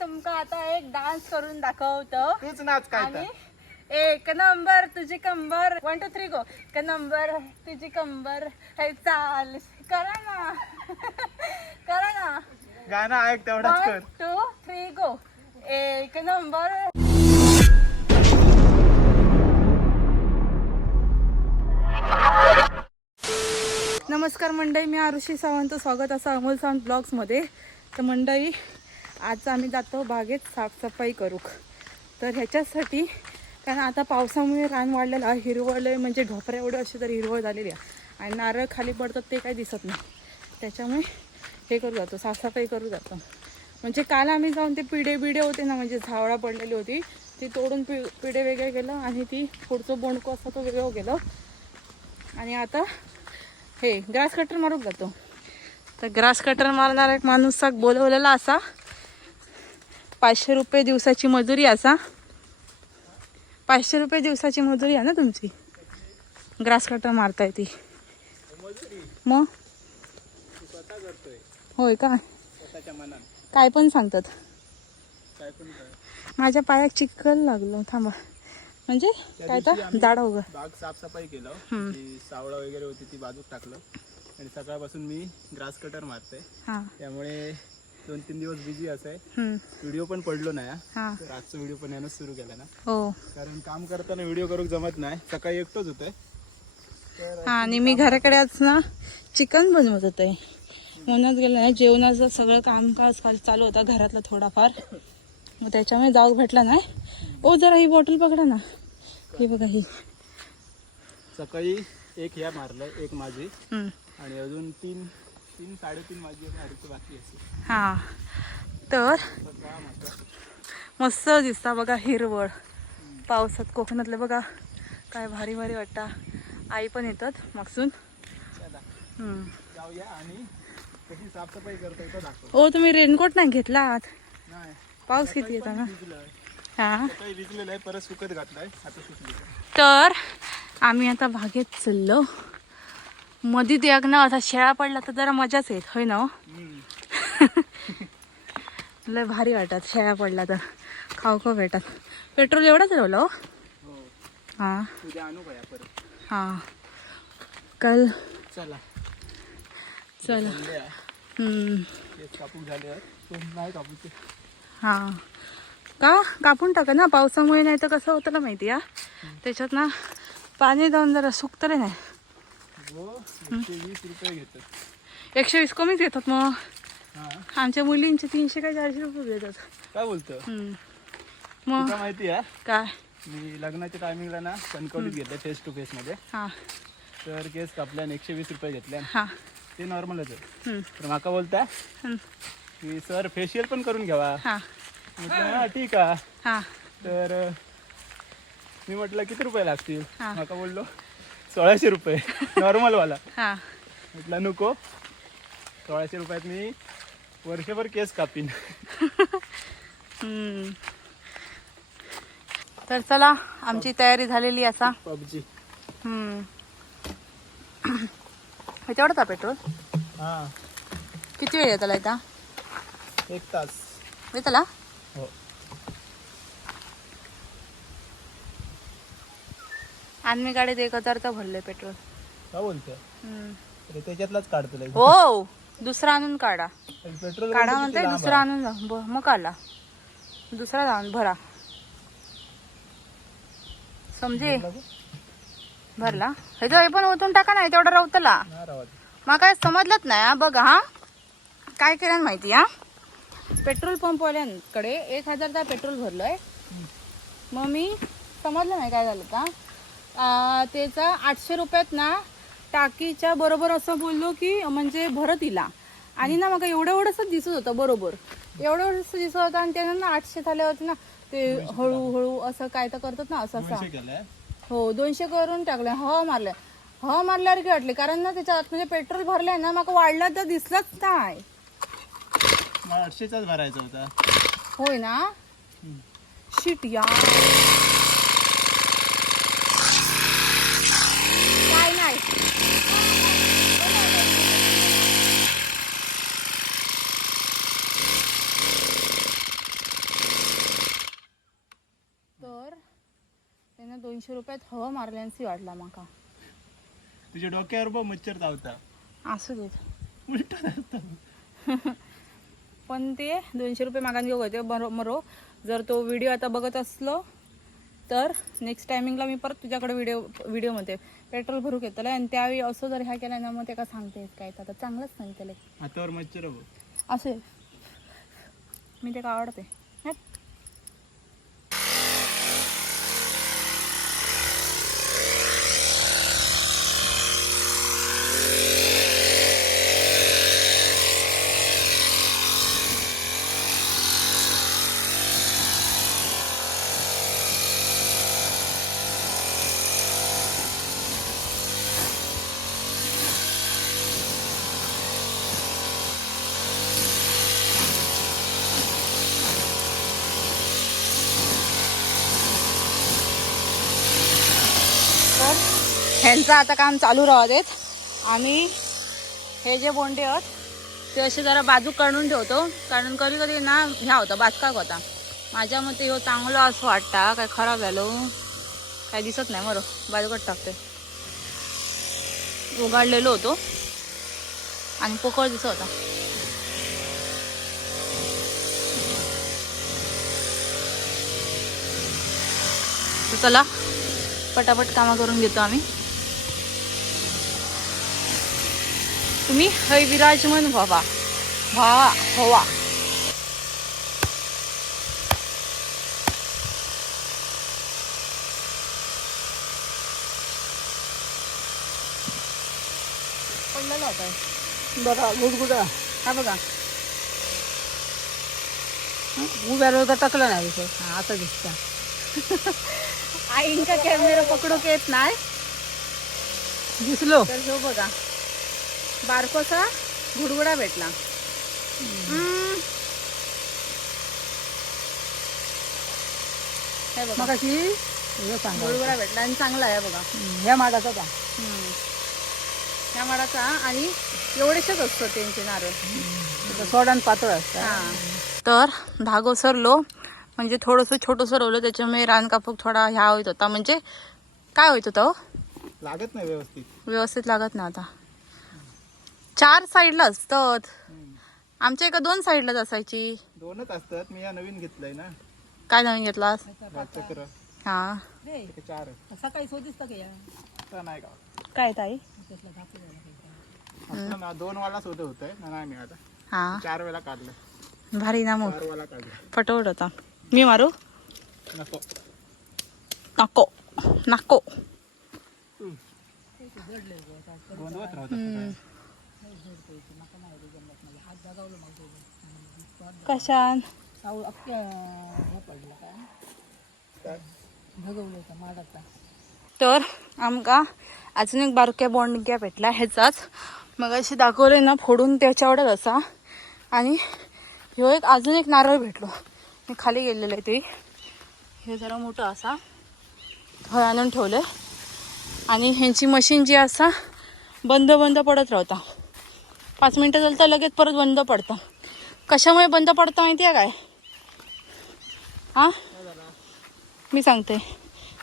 तुमका आता एक डान्स करून दाखवतो. तूच नाच काय आणि एक नंबर तुझी कंबर. वन टू थ्री गो एक नंबर तुझी कंबर. हे चाल. करा ना. करा ना. गाणं ऐक तेवढाच वन टू थ्री गो एक नंबर नमस्कार मंडळी मी आरुषी सावंत. स्वागत असं अमोल सावंत ब्लॉग्समध्ये तर मंडळी आज आम्ही जातो बागेत साफसफाई करूक तर ह्याच्यासाठी कारण आता पावसामुळे रान वाढलेलं आहे हिरवळ आहे म्हणजे ढोपऱ्या एवढं अशी तरी हिरवळ झालेली आहे. आणि नारळ खाली पडतात ते काही दिसत नाही. त्याच्यामुळे हे करू जातो साफसफाई करू जातो. म्हणजे काल आम्ही जाऊन ते पिढे बिडे होते ना म्हणजे झावळा पडलेली होती. ती तोडून पि पिढे वेगळे केलं आणि ती पुढचं बोंडको असतं तो वेगळं गेलं आणि आता हे ग्रास कटर मारूक जातो. तर ग्रास कटर मारणारा एक माणूस बोलवलेला असा. पाचशे रुपये दिवसाची मजुरी असा. पाचशे रुपये दिवसाची मजुरी आहे ना तुमची? ग्रास कटर मारताय ती. मग? होय का? काय पण सांगतात. काय पण कर. माझ्या पायात चिखल लागलो. थांबा. म्हणजे? काय तर? दाडा उगा बाग साफसफाई केलं. सावळा वगैरे होती ती बाजूक टाकलं. आणि सकाळपासून मी ग्रास कटर मारते हां. त्यामुळे दोन तीन दिवस बिझी असाय व्हिडिओ पण पडलो नाही हा. तर आजचा व्हिडिओ पण यानं सुरू केला ना. हो. कारण काम करताना व्हिडिओ करूक जमत नाही. सकाळी एकटोच होतंय. हा आणि मी घराकडे आज ना चिकन बनवत होते. म्हणूनच गेलं नाही जेवणाचं सगळं कामकाज काल चालू होता घरातला थोडाफार. मग त्याच्यामुळे जाऊ भेटला नाही. ओ जरा ही बॉटल पकडा ना. ही बघा ही. सकाळी एक ह्या मारलं एक माझी. हम्म. आणि अजून तीन तीन साडेतीन बाकी असेल हा. तर मस्त दिसता बघा हिरवळ. पावसात कोकणातले बघा काय भारी भारी वाटता. आई पण येतात मागसून. ओ तुम्ही रेनकोट नाही घेतलात पाऊस किती येता ना? हा. तर आम्ही आता बागेत चाललो. मधी द्याग ना असा शेळा पडला तर जरा मजाच येत होय ना हो? लय भारी वाटत शेळा पडला तर. खाऊ खाऊ भेटत. पेट्रोल एवढंच ठेवलं हो? हो. कल. चला. चल. हां. का? कापून टाका ना. पावसामुळे नाही तर कसं होतं ना माहिती या त्याच्यात ना पाणी जाऊन जरा सुकतले नाही. एकशे वीस रुपये घेतात एकशे वीस कमीच घेतात मग. आमच्या मुलींचे तीनशे काय चारशे रुपये घेतात. काय बोलतो? हम्म. मग? माहिती आहे? काय? मी लग्नाच्या टायमिंगला ना कणकवलीत घेतलं फेस टू फेस मध्ये. हां. तर केस कापल्यान एकशे वीस रुपये घेतल्यान. हां. ते नॉर्मलच आहे. तर माका बोलताय. की सर फेशियल पण करून घ्यावा. म्हटलं ठीक आहे. हां. तर मी म्हटलं किती रुपये लागतील. माका बोललो सोळाशे रुपये. नॉर्मलवाला. हां. म्हटलं नको. सोळाशे रुपयात मी वर्षभर केस कापीन. हम्म. तर चला आमची तयारी झालेली असा पबजी. हम्म. हे तेवढंच आहे पेट्रोल? हां. किती वेळ येतला इथं? एक तास. येतला हो. मी गाडीत एक हजार तर भरले पेट्रोल. काय बोलतोय हम्म. अरे त्याच्यातलाच काढतो हो दुसरा आणून काढा. पेट्रोल काढा म्हणते दुसरा आणून जा. ब- मग काढला दुसरा जाऊन भरा. समजे? भरला हे जो हे पण ओतून टाका नाही तेवढा रवतला मग काय समजलंच नाही हा बघा हा. काय केलं माहिती हा. पेट्रोल पंपवाल्यांकडे एक हजारचा पेट्रोल भरलोय. मग मी समजलं नाही काय झालं का? त्याचा आठशे रुपयात ना टाकीच्या बरोबर असं बोललो की म्हणजे भरत इला आणि ना मग एवढं एवढंच दिसत होतं बरोबर. एवढं एवढंच दिसत होतं आणि त्यानं ना आठशे झाल्यावरती ना ते हळूहळू असं काय तर करतात ना असं असं. हो दोनशे करून टाकले हो मारले हो मारल्यावर की वाटले? कारण ना त्याच्या आत म्हणजे पेट्रोल भरलंय ना मग वाढला तर दिसलाच नाही. आठशेचाच भरायचा होता. होय ना? शिट या काय नाही दोनशे रुपयात हवं मारल्यांसी वाटला माका. तुझ्या डोक्यावर बघ मच्छर चावता असू देत उलट. पण ते दोनशे रुपये मागान घेऊ होते बरो मरो. जर तो व्हिडिओ आता बघत असलो तर नेक्स्ट टायमिंगला मी परत तुझ्याकडे व्हिडिओ व्हिडिओमध्ये पेट्रोल भरू घेतलं आणि त्यावेळी असं जर ह्या केला ना मग ते का सांगते काय? तर आता चांगलंच सांगतले हातावर मच्छर असे मी ते का आवडते? ह्यांचं आता काम चालू राहू आहेत आम्ही हे जे बोंडे आहेत ते असे जरा बाजू काढून ठेवतो. कारण कधी कधी ना ह्या होता बाचकाक होता. माझ्या मते ह्यो चांगलं असं वाटता. काय खराब झालो हो. काय दिसत नाही बरं. बाजूकट टाकते. उघडलेलो होतो. आणि पोकळ दिसत होता. तर चला पटापट कामं करून घेतो आम्ही. तुम्ही हय विराजमान व्हावा. व्हा हवा पडलेला होता बघा गुडगुडा. हा बघा. उभ्यावर तर टाकलं नाही इथं. हा, आता दिसतं आईंचा कॅमेरा पकडू का येत नाही? दिसलो. तर बघा. बारकोसा गुडगुडा भेटला. हे बघा. मग अशी सांगा गुडगुडा भेटला आणि चांगला आहे बघा. ह्या माडाचा का. ह्या माडाचा आणि एवढेशच असतो त्यांचे नारळ. सोडा आणि पातळ असतं. तर धागो सरलो. म्हणजे थोडंसं छोटंसं रोवलं त्याच्यामुळे रान कापूक थोडा ह्या होत होता. म्हणजे काय होत होता हो? लागत नाही व्यवस्थित. व्यवस्थित लागत नाही आता. चार साईडला असतात. आमच्या एका दोन साईडलाच असायची. दोनच असतात. मी या नवीन घेतलंय ना. काय नवीन घेतलास? चक्र. हा. चार. सकाळी आता नाही का? काय ताई? दोन वालाच होतं होतंय. ना नाही मी आता हा चार वेळा काढलं. भारी ना मग. वाला फटवड होता मी मारू? नको. नको. नको. गोंधवत राहत. कशान? हे तर आमका अजून एक बारक्या बॉन्डग्या भेटला ह्याचाच. मग अशी दाखवले ना फोडून त्याच्यावरच असा. आणि ह्यो एक अजून एक नारळ भेटलो. मी खाली गेलेलं आहे ते. हे जरा मोठं असा. थंय आणून ठेवलं आणि ह्यांची मशीन जी असा बंद बंद पडत राहता. पाच मिनटं झालं तर लगेच परत बंद पडतं. कशामुळे बंद पडतं माहिती आहे काय? हां? मी सांगते.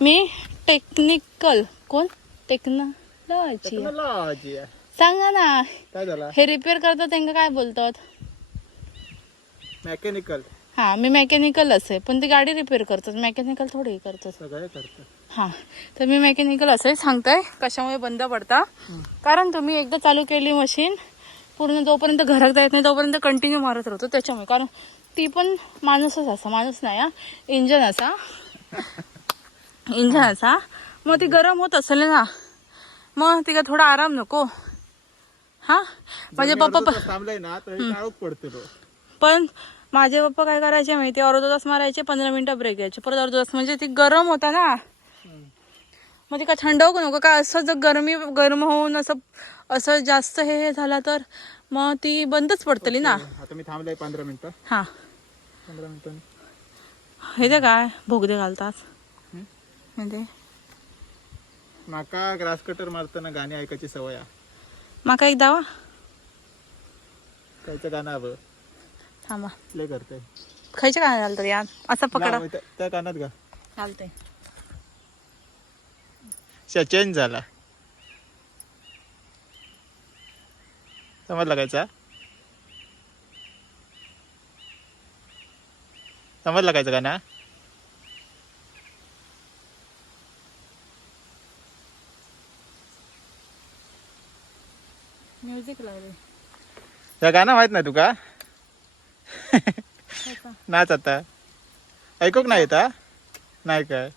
मी टेक्निकल कोण? टेक्नॉलॉजी. सांगा ना. काय झाला? हे रिपेअर करतात त्यांना काय बोलतात? मेकॅनिकल हां मी मेकॅनिकल असे पण ती गाडी रिपेअर करतात. मेकॅनिकल थोडी करतात. सगळे हां तर मी मेकॅनिकल असं सांगताय कशामुळे बंद पडता. कारण तुम्ही एकदा चालू केली मशीन पूर्ण जोपर्यंत घरात जात नाही तोपर्यंत कंटिन्यू मारत राहतो त्याच्यामुळे. कारण ती पण माणूसच असा माणूस नाही हा. इंजन असा. इंजन असा. मग ती गरम होत असेल ना मग तिला थोडा आराम नको. हा? माझे पप्पा पण माझे पप्पा काय करायचे माहिती अर्धा तास मारायचे पंधरा मिनिटं ब्रेक घ्यायचे परत अर्धा तास म्हणजे ती गरम होता ना. मग ती का थंड होऊ नको. का असं जर गरमी गरम होऊन असं असं जास्त हे झालं तर मग ती बंदच पडतली ना. आता मी थांबलाय पंधरा मिनिटं. हा. पंधरा मिनिटं. हे ते काय भोगदे घालतात. ते माका ग्रास कटर मारताना गाणी ऐकायची सवय आहे. माका एक दावा. त्याचं गाणं हवं थांबा. प्ले करते खायचे काय झालं तर यार. असं पकडा. त्या- कानात गा. चालतंय चेंज झाला. समजला कायचा समजला कायचं का ना म्युझिक लावले गाणं माहीत नाही तुका? नाच आता. ऐकूक नाही येता नाही काय?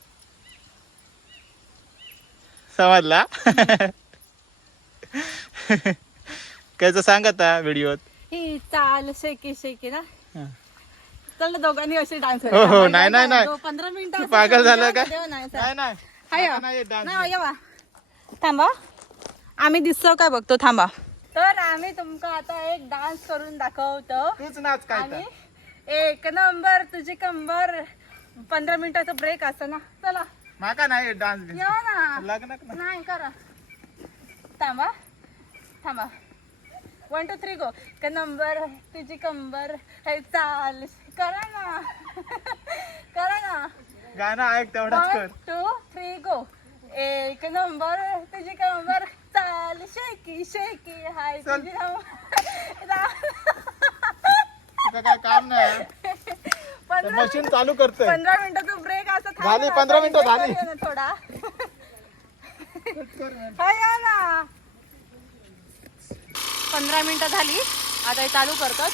समजला कायचं सांग आता व्हिडिओत ही चाल शेकी शेकी ना. हा. चल ना दोघांनी असे डान्स हो, हो, नाही, नाही, नाही. पंधरा मिनिटं पागल झाला का? नाही नाही नाही नाही. हाय आता हो. नाही येत dance. नाही येवा थांबा आम्ही दिसतो काय बघतो? थांबा तर आम्ही तुमका आता एक डान्स करून दाखवतो. तूच नाच काय आणि एक नंबर तुझी कंबर. पंधरा मिनिटाचा ब्रेक असतो ना. चला. माका नाही डान्स ना. लग्न नाही. करा. थांबा. थांबा. वन टू थ्री गो का नंबर तुझी कंबर हे चाल. करा ना. करा ना. गाणं ऐक तेवढाच वन कर. टू थ्री गो एक नंबर तुझी कंबर चाल. शेकी शेकी हाय चल. तुझी कंबर. तुझं काय काम नाही. पंधरा मशीन चालू करतोय पंधरा मिनिटाचा ब्रेक असं थांबा झाली, ना, 15 मिनिटं enjoy झाली. करूया ना थोडा. हा, या ना. पंधरा मिनिटं झाली. आता हे चालू करतात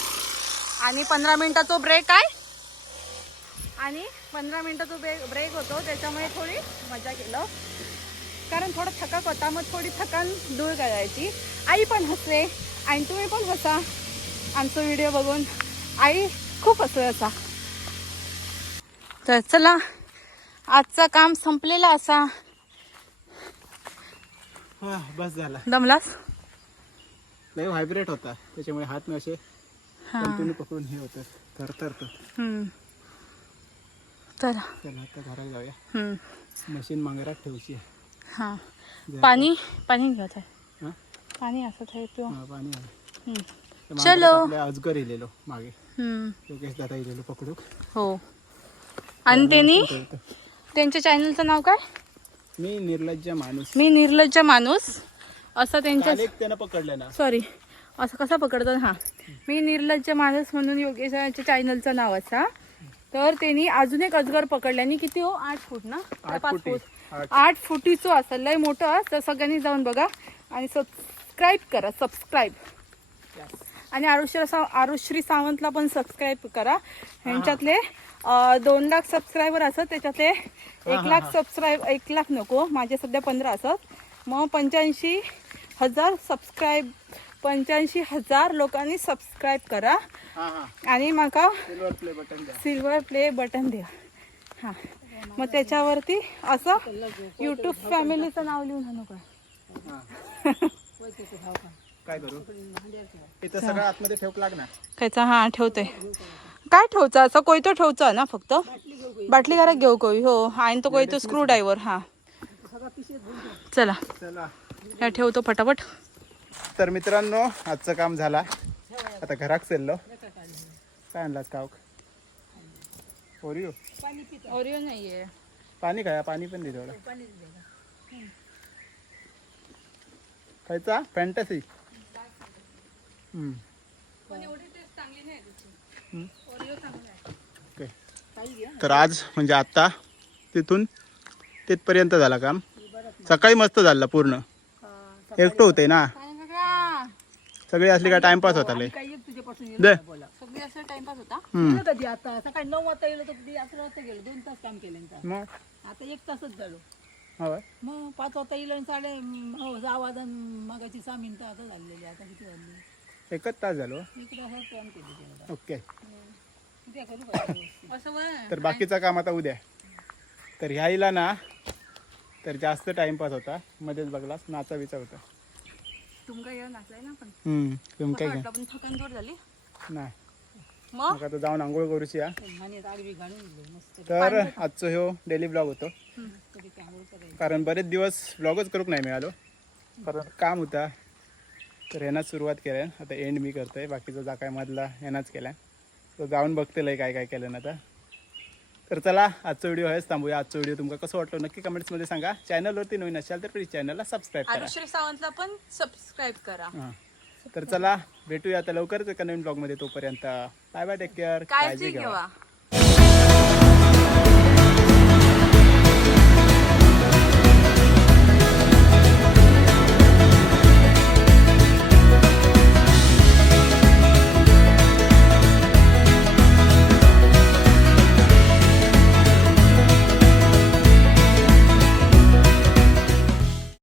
आणि पंधरा मिनिटाचा ब्रेक आहे आणि पंधरा मिनिटाचा ब्रेक ब्रेक होतो. त्याच्यामुळे थोडी मजा केलं. कारण थोडा थकाक होता. मग थोडी थकान दूर करायची. आई पण हसते. आणि तुम्ही पण हसा. आमचा व्हिडिओ बघून. आई खूप हसत असा. तर चला आजचं काम संपलेलं असा. हा, बस झाला. दमलास? लय व्हायब्रेट होता. त्याच्यामुळे हात मी असे. कंटिन्यू पकडून हे होतं. तर. चला. चला आता घरात जाऊया. हम्म. मशीन मांगरात ठेवची हा. पाणी पाणी घेत आहे हा? पाणी असत आहे तो हा, पाणी आहे. चलो. अजगर येलेलो मागे. योगेश दादा पकडूक. हो. आणि त्यांनी. त्यांच्या चॅनलचं नाव काय? मी निर्लज्ज माणूस. मी निर्लज्ज माणूस. असं त्यांच्या त्यानं पकडलं ना. सॉरी असं कसं पकडतात? हा. मी निर्लज्ज माणूस म्हणून योगेशाच्या चॅनलचं नाव असा तर त्यांनी अजून एक अजगर पकडल्याने किती हो? आठ फूट ना? का पाच फुटी. आठ. फुटीचं असं. लय मोठं तर सगळ्यांनी जाऊन बघा. आणि सबस्क्राईब करा. सबस्क्राईब आणि आरुश्री सा आरुश्री सावंतला पण सबस्क्राईब करा. ह्यांच्यातले दोन लाख सबस्क्रायबर असत त्याच्यातले एक लाख सबस्क्राईब एक लाख नको. माझे सध्या पंधरा असत. मग पंच्याऐंशी हजार सबस्क्राईब पंच्याऐंशी हजार लोकांनी सबस्क्राईब करा. हा हा. आणि माका सिल्वर प्ले बटन द्या. सिल्वर प्ले बटन द्या. हां. मग त्याच्यावरती असं यूट्यूब फॅमिलीचं नाव लिहून आणू का? हा. काय करू? इथं सगळं आतमध्ये ठेवक लागणार. खायचा हां ठेवतोय काय ठेवचा? असं कोयतो ठेवचा ना फक्त? बाटली घरात घेऊ कोई हो. आणि तो कोयतो स्क्रू ड्रायव्हर हा. चला. चला. ह्या ठेवतो पटापट. तर मित्रांनो आजचं काम झाला. आता घरात चाललो. काय आणलास कावक? ओरिओ ओरिओ नाहीये. पाणी खाया पाणी पण दे थोडं खायचा? फॅन्टसी तर आज म्हणजे आत्ता तिथून तिथपर्यंत झाला काम. सकाळी मस्त झाला पूर्ण. एकटं होते ना? सगळी असली का टाइमपास होता लय दे. टाइमपास होता? कधी आता? सकाळी नऊ वाजता गेलो तर कधी अकरा वाजता गेलो. दोन तास काम केलं आता एक तासच झालो. होय मग पाच वाजता येईल आणि साडे हो सहा वाजता मगाची सहा मिनिटं आता झालेली आता किती वाजली? एकच तास झालो केलं तेवढं. ओके. तर बाकीचं काम आता उद्या. तर ह्याईला ना तर जास्त टाइमपास होता. मध्येच बघलास नाचा बिचा होता. तुमका नाही. मग? आता जाऊन आंघोळ करूची या तर आजचं ह्यो डेली ब्लॉग होतो. कारण बरेच दिवस ब्लॉगच करूक नाही मिळालो. कारण काम होता. तर ह्यानाच सुरुवात केल्या आता एंड मी करतोय. बाकीचा जा काय मधला ह्यानाच केला तो जाऊन बघतेलंय काय काय केलं ना आता. तर चला आजचा व्हिडिओ आहेच. थांबूया. आजचा व्हिडिओ तुमका कसं वाटलं नक्की कमेंट्समध्ये सांगा. चॅनलवरती नवीन असाल तर प्लीज चॅनलला सबस्क्राईब करा. सावंतला पण सबस्क्राईब करा. हां. तर चला भेटूया आता लवकरच एका नवीन ब्लॉगमध्ये तोपर्यंत. बाय बाय टेक केअर काळजी घेवा.